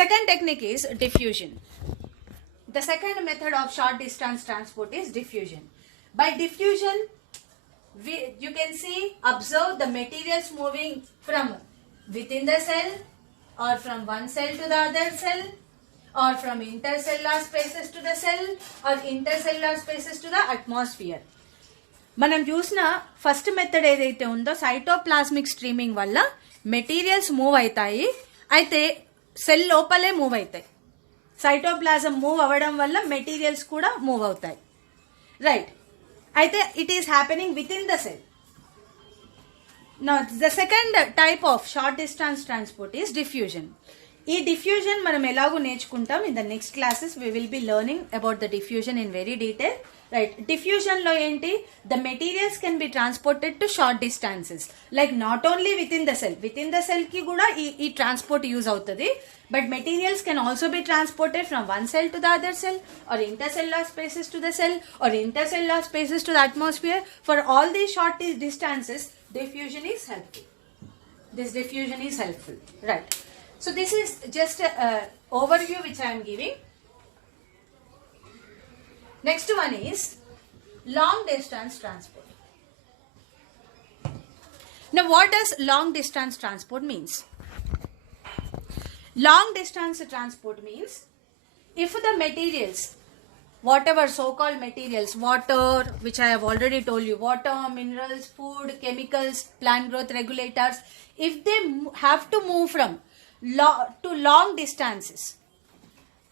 Second technique is diffusion. The second method of short distance transport is diffusion. By diffusion, you can observe the materials moving from within the cell, or from one cell to the other cell, or from intercellular spaces to the cell, or intercellular spaces to the atmosphere. మనం చూసిన first method ఏదైతే ఉందో cytoplasmic streaming వల్ల materials move అవుతాయి, అయితే cell లోపలే move అవుతాయి. Cytoplasm move అవ్వడం వల్ల మెటీరియల్స్ కూడా మూవ్ అవుతాయి, రైట్. అయితే it is happening with in the cell. Now, the second type of short distance transport is diffusion. ఈ diffusion మనం ఎలాగో నేర్చుకుంటాం. In the next classes we will be learning about the diffusion in very detail, right. Diffusion లో ఏంటి, the materials can be transported to short distances, like not only within the cell కి కూడా ఈ transport use అవుతుంది, but materials can also be transported from one cell to the other cell, or intercellular spaces to the cell, or intercellular spaces to the atmosphere. For all these short distances, diffusion is helpful. This diffusion is helpful, right. So this is just a overview which I am giving. Next one is long distance transport. Now what does long distance transport means? Long distance transport means if the materials, whatever so-called materials, water, which I have already told you, water, minerals, food, chemicals, plant growth regulators, if they have to move from to long distances,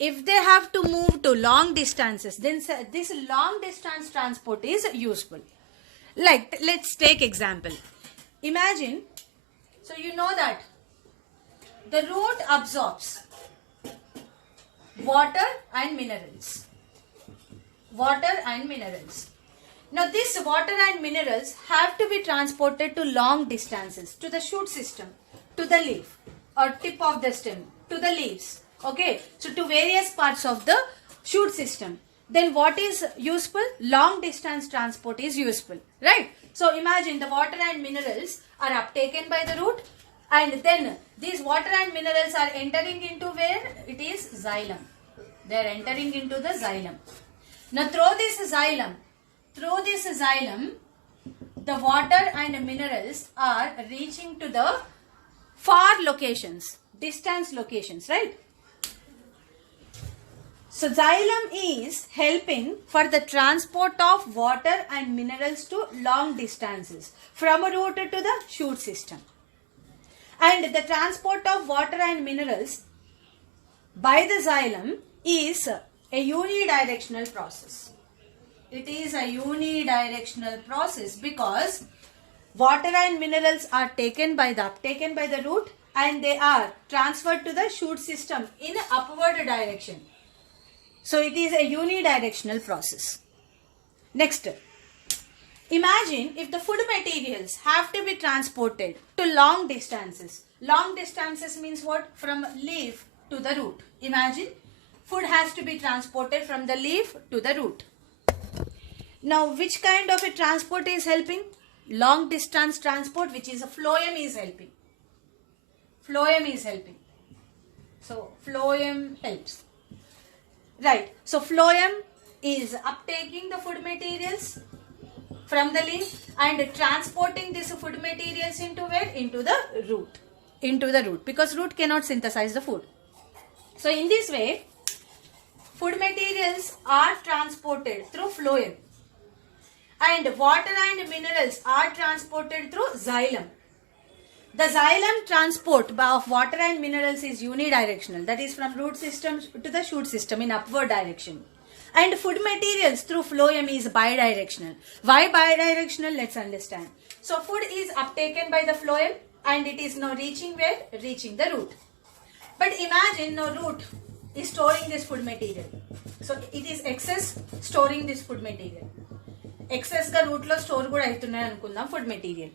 if they have to move to long distances, then this long distance transport is useful. Like, let's take example. Imagine, so you know that the root absorbs water and minerals. Now this water and minerals have to be transported to long distances, to the shoot system, to the leaf or tip of the stem, to the leaves, okay, so to various parts of the shoot system. Then what is useful? Long distance transport is useful, right. So imagine the water and minerals are uptaken by the root, and then these water and minerals are entering into where? It is xylem. They are entering into the xylem. Now through this xylem, the water and minerals are reaching to the far locations, distance locations, right. So xylem is helping for the transport of water and minerals to long distances from a root to the shoot system. And the transport of water and minerals by the xylem is a unidirectional process. It is a unidirectional process because water and minerals are uptaken by the root, and they are transferred to the shoot system in upward direction. So it is a unidirectional process. Next, imagine if the food materials have to be transported to long distances. Long distances means what? From leaf to the root. Imagine food has to be transported from the leaf to the root. Now which kind of a transport is helping? Long distance transport, which is a phloem, is helping. So phloem helps, right. So phloem is uptaking the food materials from the leaf and transporting these food materials into where? Into the root, because root cannot synthesize the food. So in this way, food materials are transported through phloem, and water and minerals are transported through xylem. The xylem transport of water and minerals is unidirectional, that is from root system to the shoot system in upward direction. And food materials through phloem is bidirectional. Why bidirectional? Let's understand. So food is uptaken by the phloem and it is now reaching where? Reaching the root. But imagine now root is storing this food material. So it is excess storing this food material. Excess ga root lo store kuda aitunnai anukundam food material.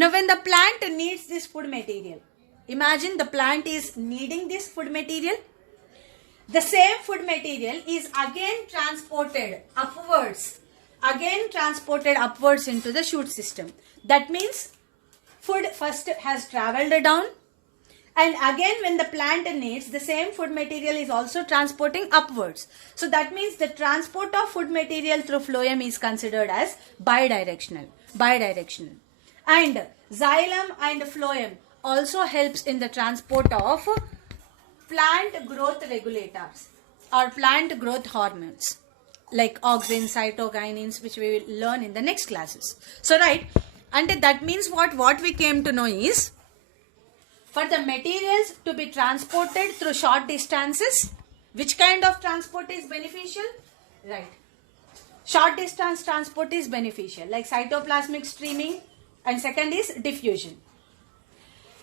Now when the plant needs this food material, imagine the plant is needing this food material. The same food material is again transported upwards into the shoot system. That means food first has traveled down, And again, when the plant needs, the same food material is also transporting upwards. So that means the transport of food material through phloem is considered as bidirectional. And xylem and phloem also helps in the transport of plant growth regulators or plant growth hormones like auxin, cytokinins, which we will learn in the next classes. So right, and that means what we came to know is, for the materials to be transported through short distances, which kind of transport is beneficial? Right. Short distance transport is beneficial, like cytoplasmic streaming, and second is diffusion.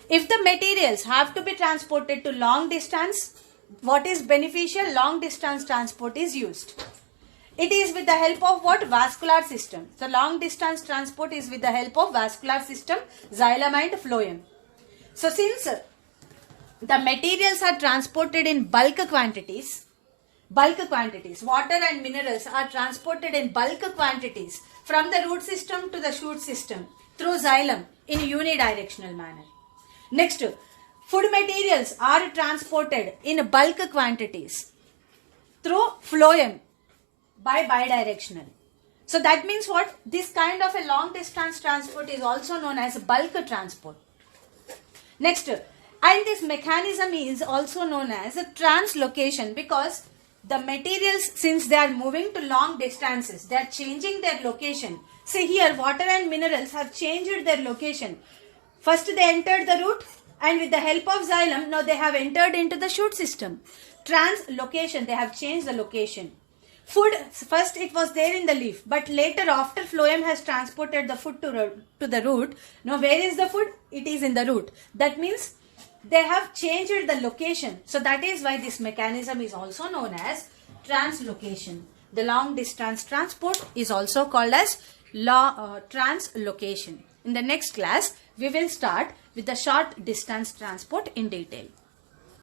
If the materials have to be transported to long distance, what is beneficial? Long distance transport is used. It is with the help of what? Vascular system. So long distance transport is with the help of vascular system, xylem and phloem. So since the materials are transported in bulk quantities, water and minerals are transported in bulk quantities from the root system to the shoot system through xylem in unidirectional manner. Next, food materials are transported in bulk quantities through phloem by bidirectional. So that means what? This kind of a long distance transport is also known as bulk transport. Next, and this mechanism is also known as a translocation, because the materials, since they are moving to long distances, they are changing their location. See here, water and minerals have changed their location. First they entered the root, and with the help of xylem, now they have entered into the shoot system. Translocation, they have changed the location. Food, first it was there in the leaf, but later after phloem has transported the food to the root, now where is the food? It is in the root. That means they have changed the location. So that is why this mechanism is also known as translocation. The long distance transport is also called as translocation. In the next class, we will start with the short distance transport in detail.